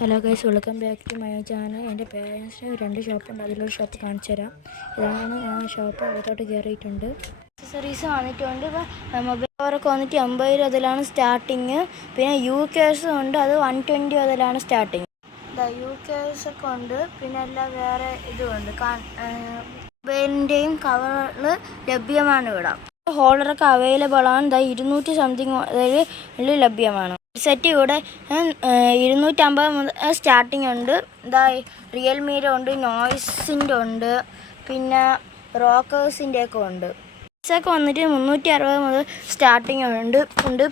Hello guys, welcome back to my channel. എൻ്റെ പേരൻസിന് 2 ഷോപ്പുണ്ട്. അതിലൊരു ഷോപ്പ് കാണിച്ചു തരാം. ഇതാണ് ആ ഷോപ്പ്. അകത്തോട്ട് കയറിയിട്ടുണ്ട്. ആക്സസറീസ് വന്നിട്ടുണ്ട്. ഇപ്പോൾ മൊബൈൽ കവറൊക്കെ വന്നിട്ട് 50 മുതലാണ് സ്റ്റാർട്ടിങ്. പിന്നെ UK ഉണ്ട്, അത് 120 മുതലാണ് സ്റ്റാർട്ടിങ്. UK ഒക്കെ ഉണ്ട്. പിന്നെ എല്ലാം വേറെ ഇതുമുണ്ട്. മൊബൈലിൻ്റെയും കവറുകൾ ലഭ്യമാണ് ഇവിടെ. ഹോൾഡറൊക്കെ അവൈലബിൾ ആണ്. 200 സംതിങ് മുതൽ ലഭ്യമാണ്. സെറ്റ് ഇവിടെ 250 മുതൽ സ്റ്റാർട്ടിങ് ഉണ്ട്. റിയൽമിയുടെ ഉണ്ട്, നോയ്സിൻ്റെ ഉണ്ട്, പിന്നെ റോക്കേഴ്സിൻ്റെ ഒക്കെ ഉണ്ട്. ഒക്കെ വന്നിട്ട് 360 മുതൽ സ്റ്റാർട്ടിങ് ഉണ്ട്.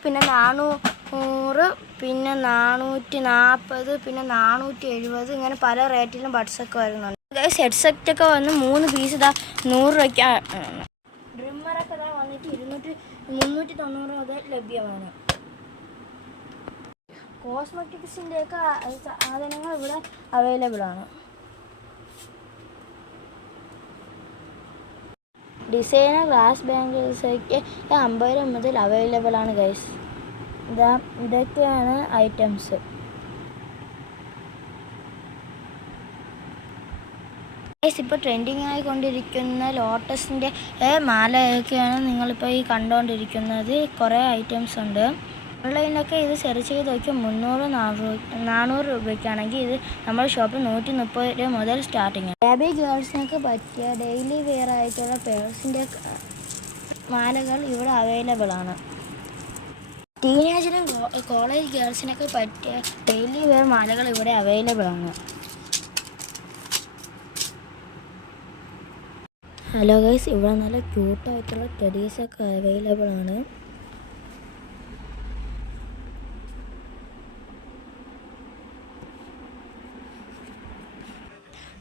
പിന്നെ 400, പിന്നെ 440, പിന്നെ 470, ഇങ്ങനെ പല റേറ്റിലും ബഡ്സൊക്കെ വരുന്നുണ്ട്. ഹെഡ്സെറ്റൊക്കെ വന്ന് 3 പീസ് 100 രൂപയ്ക്കാണ്. ഡ്രിമ്മറൊക്കെ വന്നിട്ട് 390 മുതൽ ലഭ്യമാണ്. കോസ്മെറ്റിക്സിൻ്റെ ഒക്കെ സാധനങ്ങൾ ഇവിടെ അവൈലബിൾ ആണ്. ഡിസൈനർ ഗ്ലാസ് ബാംഗിൾസൊക്കെ 50 മുതൽ അവൈലബിൾ ആണ് ഗൈസ്. ഇതൊക്കെയാണ് ഐറ്റംസ്. ഇപ്പോൾ ട്രെൻഡിങ് ആയിക്കൊണ്ടിരിക്കുന്ന ലോട്ടസിൻ്റെ മാലയൊക്കെയാണ് നിങ്ങളിപ്പോൾ ഈ കണ്ടുകൊണ്ടിരിക്കുന്നത്. കുറേ ഐറ്റംസ് ഉണ്ട്. ഓൺലൈനിലൊക്കെ ഇത് സെർച്ച് ചെയ്ത് നോക്കിയാൽ 300-400 രൂപയ്ക്കാണെങ്കിൽ ഇത് നമ്മുടെ ഷോപ്പിൽ 130 രൂപ മുതൽ സ്റ്റാർട്ടിങ്. ബേബി ഗേൾസിനൊക്കെ പറ്റിയ ഡെയിലി വെയർ ആയിട്ടുള്ള പേഴ്സിൻ്റെ മാലകൾ ഇവിടെ അവൈലബിൾ ആണ്. ടീനേജിനും കോളേജ് ഗേൾസിനൊക്കെ പറ്റിയ ഡെയിലി വെയർ മാലകൾ ഇവിടെ അവൈലബിൾ ആണ്. ഹലോ ഗൈസ്, ഇവിടെ നല്ല ക്യൂട്ടായിട്ടുള്ള ടെഡീസൊക്കെ അവൈലബിൾ ആണ്.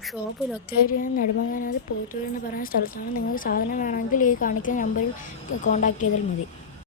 ഷോപ്പ് ലൊക്കേറ്റ് നെടുമങ്ങാനത്ത് പോത്തൂർ എന്ന് പറയുന്ന സ്ഥലത്താണ്. നിങ്ങൾക്ക് സാധനം വേണമെങ്കിൽ ഈ കാണിക്കുന്ന നമ്പറിൽ കോൺടാക്ട് ചെയ്താൽ മതി.